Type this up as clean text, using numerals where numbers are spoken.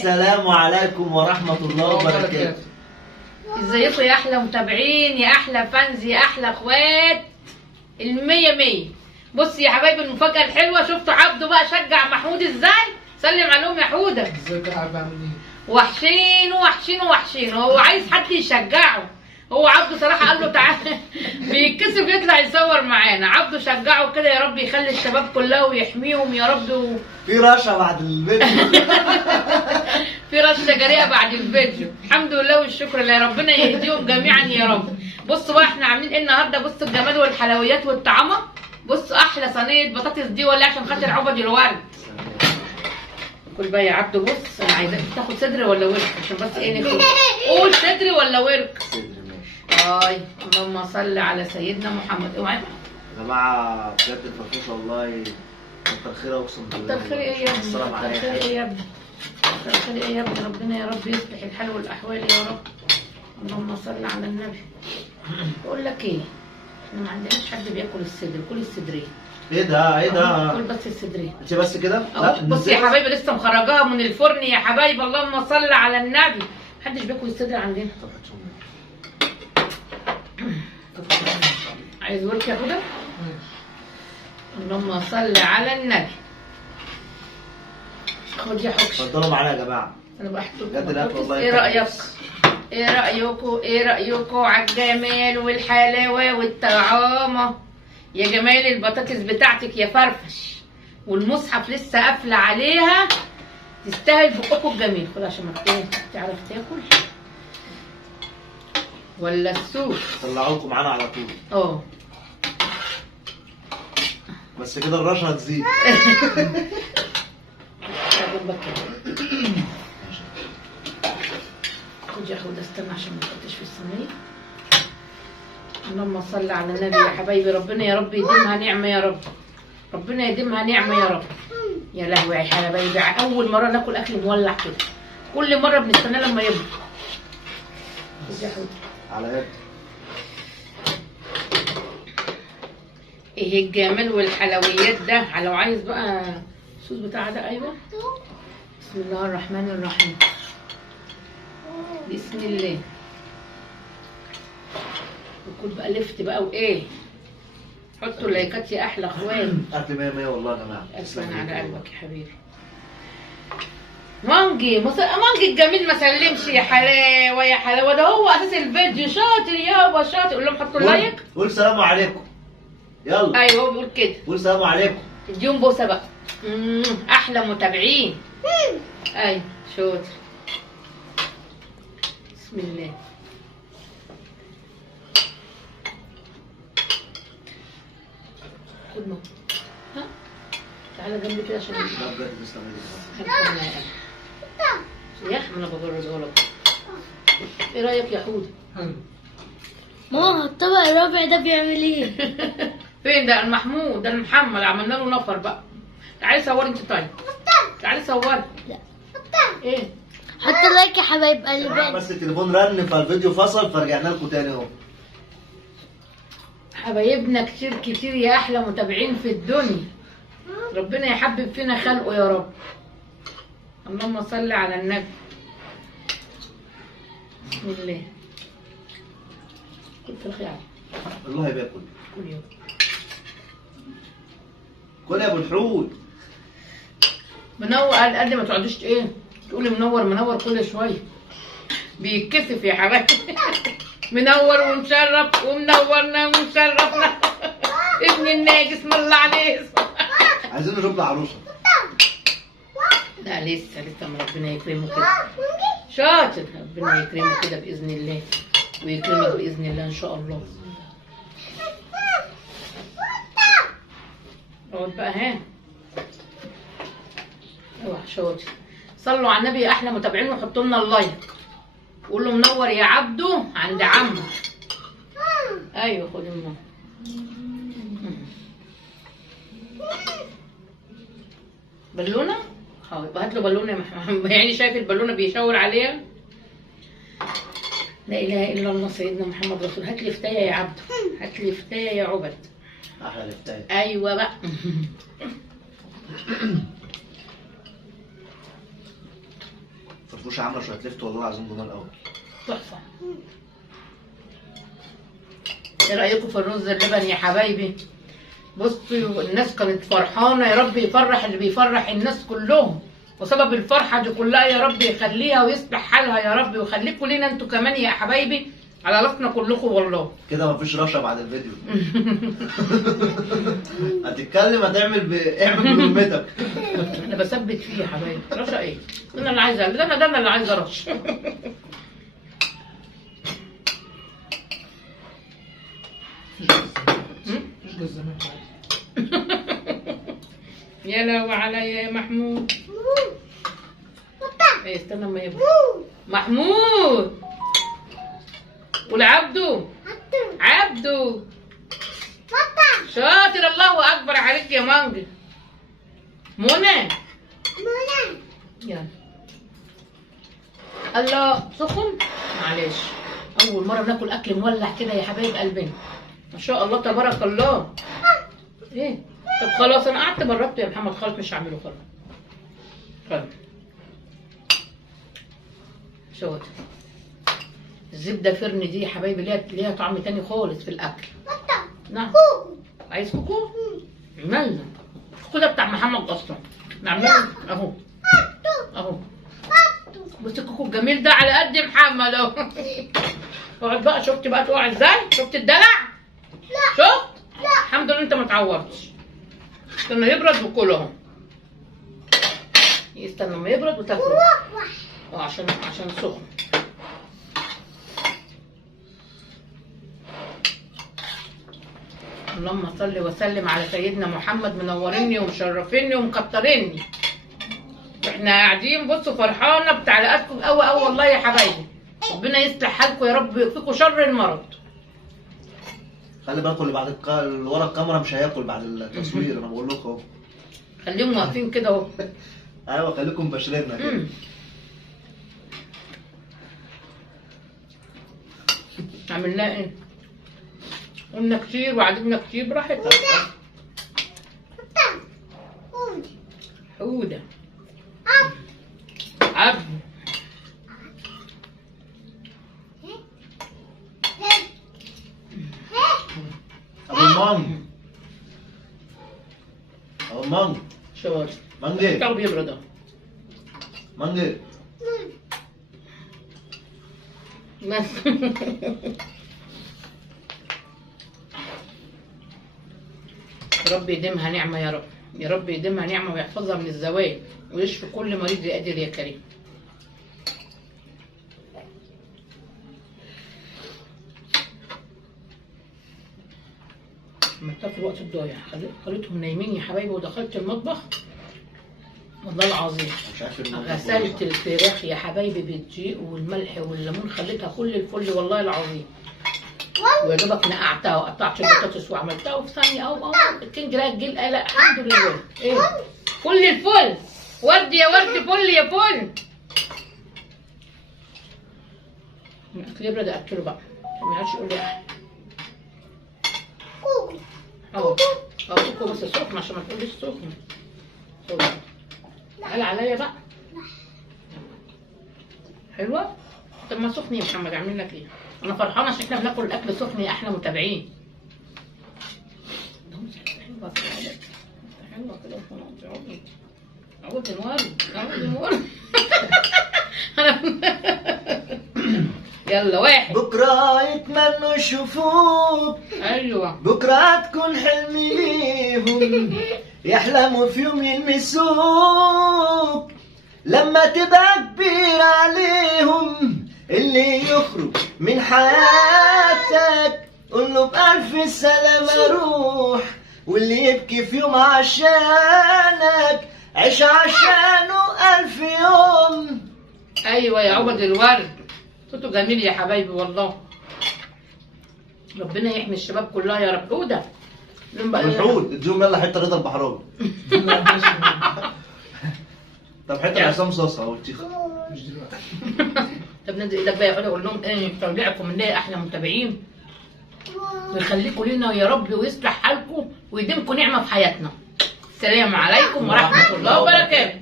السلام عليكم ورحمة الله وبركاته. ازيكم يا احلى متابعين، يا احلى فانز، يا احلى اخوات المية مية. بص يا حبايبي المفاجأة الحلوة، شفتوا عبده بقى شجع محمود ازاي؟ سلم عليهم يا حودة. ازيك يا حبيبي عامل ايه؟ وحشينه وحشينه وحشينه، هو عايز حد يشجعه. هو عبده صراحة قال له تعالى بيتكسف يطلع يصور معانا. عبده شجعه كده، يا رب يخلي الشباب كلها ويحميهم يا رب. في رشا بعد الفيديو. في رشة جريئة بعد الفيديو. الحمد لله والشكر لله، ربنا يهديهم جميعا يا رب. بصوا بقى احنا عاملين ايه النهارده، بصوا الجمال والحلويات والطعامة. بصوا احلى صينية بطاطس دي، ولا عشان خاطر عبد الورد. كل بقى يا عبده. بص انا عايزاك تاخد صدر ولا ورك، عشان بس ايه ناكل. قول صدر ولا ورك. صدر ماشي. اللهم صل على سيدنا محمد. اوعى يا جماعة بجد الفرفوشة والله كتر خيرها اقسم بالله. كتر خير ايه يا ابني، السلام كتر خير عليكم. ايه يا ابني، كتر خير ايه يا ابني. ربنا يا رب يصلح الحال والاحوال يا رب. اللهم صل على النبي. بقول لك ايه، احنا ما عندناش حد بياكل الصدر، كل الصدرين. ايه ده ايه ده؟ كل بس الصدرين. انت بس كده؟ لا بص يا حبايبي لسه مخرجاها من الفرن يا حبايبي. اللهم صل على النبي. محدش بياكل الصدر عندنا. طب هاتشوف. عايز ورك يا هدى؟ اللهم صل على النبي. خد يا حكش. اتفضلوا معانا يا جماعة. انا بحط بجد الاكل والله ايه رايك؟ ايه رايكم على الجمال والحلاوه والطعامه؟ يا جمال البطاطس بتاعتك يا فرفش، والمصحف لسه قافله عليها. تستاهل بقكم الجميل. خد عشان ما تعرف تاكل ولا السوق. طلعوا لكم معانا على طول. بس كده الرشا هتزيد. خد يا حودة، استنى عشان ما تحطش في الصينيه. اللهم صل على النبي يا حبايبي. ربنا يا رب يديمها نعمه يا رب، ربنا يديمها نعمه يا رب. يا لهوي يا حبايبي، اول مره ناكل اكل مولع كده، كل مره بنستناه لما يبرد. خد يا حودة على يد. ايه الجمال والحلويات ده. لو عايز بقى الصوص بتاع ده. ايوه بسم الله الرحمن الرحيم. بسم الله. وكل بقى لفت بقى وايه. حطوا اللايكات يا احلى اخوان. اكل 100 100 والله يا جماعة. اسلم على قلبك يا حبيبي. مانجي مانجي الجميل ما سلمش. يا حلاوه يا حلاوه، ده هو اساس الفيديو. شاطر يابا شاطر. قول لهم حطوا اللايك. قول سلام عليكم. يلا. ايوه هو بيقول كده. قول سلام عليكم. اديهم بوسه بقى. احلى متابعين. ايوه شاطر. بسم الله. خد ماما. ها تعالى جنبي كده عشان لا بجد تسلم ايدك. يا اخي انا بجرده لك. ايه رايك يا حود؟ ماما الطبق الرابع ده بيعمل ايه؟ فين ده المحمود؟ ده المحمد عملنا له نفر بقى. تعالي صوري انت. طيب تعالي صوري. لا. ايه حط لايك يا حبايب قلبي. بس التليفون رن فالفيديو فصل فرجعنا لكم تاني اهو. حبايبنا كتير كتير يا احلى متابعين في الدنيا. ربنا يحبب فينا خلقه يا رب. اللهم صل على النبي. بسم الله. كل فراخ يعني. والله باكل. كل يوم. كل يا ابو الحوت. منور قد ما تقعدوش ايه تقولي منور منور كل شويه. بيتكسف يا حبايبي. منور ومشرف ومنورنا ومشرفنا. ابن الناجي اسم الله عليه. عايزين نجيب له عروسه. لا لسه ما ربنا يكرمه كده. شاطر. ربنا يكرمه كده باذن الله، ويكرمك باذن الله ان شاء الله. اقعد بقى. ها اوعى. شاطر. صلوا على النبي يا احلى متابعين وحطوا لنا اللايك. قولوا منور يا عبده عند عمه. ايوه خد الماما. بالونه. يبقى هات له بالونه يا محمد. يعني شايف البالونه بيشاور عليها. لا اله الا الله سيدنا محمد رسول. هات لي فتايه يا عبده، هات لي فتايه يا عبد. احلى لفتايه. ايوه بقى. الفرفوشه عامله شويه لفت والله العظيم جمال قوي. تحفه. ايه رايكم في الرز اللبن يا حبايبي؟ بصوا الناس كانت فرحانه، يا رب يفرح اللي بيفرح الناس كلهم، وسبب الفرحه دي كلها يا رب يخليها ويصلح حالها يا رب، ويخليكم لينا انتوا كمان يا حبايبي على راسنا كلكم والله. كده مفيش رشا بعد الفيديو. هتتكلم اعمل بذمتك. انا بثبت فيه يا حبايبي. رشا ايه؟ انا اللي عايزه، ده انا اللي عايزه رش. يا لو عليا يا محمود. ايه استنى ما يبقى محمود والعبدو عبدو شاطر. الله اكبر عليك يا مانجا. منى يلا. الله سخن معلش، اول مره ناكل اكل مولع كده يا حبايب قلبنا، ما شاء الله تبارك الله. ايه طب خلاص انا قعدت جربته يا محمد، خالص مش هعمله خلاص. خلاص شاطر. الزبده فرن دي يا حبايبي ليها طعم تاني خالص في الاكل. نعم عايز كوكو؟ عملنا الكوكو ده بتاع محمد اصلا، نعمله اهو اهو. بص الكوكو الجميل ده على قد محمد اهو. اقعد بقى، شفت بقى تقع ازاي؟ شفت الدلع؟ لا شفت؟ لا الحمد لله انت ما اتعورتش. استنى يبرد وكله اهو. يستنى ما يبرد وتاكله. عشان سخن. اللهم صل وسلم على سيدنا محمد. منوريني ومشرفيني ومكتريني. احنا قاعدين بصوا فرحانه بتعليقاتكم قوي قوي والله يا حبايبي. ربنا يصلح حالكم يا رب، ويكفيكم شر المرض. خلي بالكم اللي ورا الكاميرا مش هياكل بعد التصوير، انا بقول لكم اهو. خليهم واقفين كده اهو. ايوه خليكم مباشريننا كده. عملناه ايه؟ قلنا كتير وعددنا كتير براحتك. حودة عبد ابو المانج ابو المانج شوار مانجي بتاعه بيبرد اهو. مانجي بس. يا رب يديمها نعمة يا رب، يا رب يديمها نعمة ويحفظها من الزوال ويشفي كل مريض قادر يا كريم. عملتها في الوقت الضايع، خليتهم نايمين يا حبايبي ودخلت المطبخ والله العظيم. مش عارف غسلت الفراخ يا حبايبي بالدقيق والملح والليمون، خليتها فل الفل والله العظيم. ويا دوبك نقعتها وقطعت البطاطس وعملتها وفي ثانيه اهو الكنج رايق جه لا الحمد لله. ايه فل الفل. ورد يا ورد، فل يا فل. الاكل يبرد اكله بقى ما يعرفش يقول لي اهو كوكو بس سخن عشان ما تقوليش سخن. تعالى عليا بقى. حلوه؟ طب ما سخن يا محمد اعمل لك ايه؟ انا فرحانه عشان احنا بناكل الاكل سخن يا احلى متابعين. حلوه كده حلوه كده. عود نور يلا واحد. بكره يتمنوا يشوفوك، ايوه بكره تكون حلم ليهم، يحلموا في يوم يلمسوك، لما تبقى كبير عليهم اللي يخرج من حياتك قول له بألف سلامة روح، واللي يبكي في يوم عشانك عيش عشانه 1000 يوم. ايوه يا عبد الورد، صوته جميل يا حبايبي والله. ربنا يحمي الشباب كلها يا رب. هدى الحوت اديهم يلا حته رضا البحراوي. طب حته عصام صاصه او التيخه مش دلوقتي. طب ننزل ايدك بقى يا حوده اقول لهم ايه ترجعكم نلاقي احلى متابعين ويخليكم لينا يا رب ويصلح حالكم ويديمكم نعمه في حياتنا. السلام عليكم ورحمه الله وبركاته.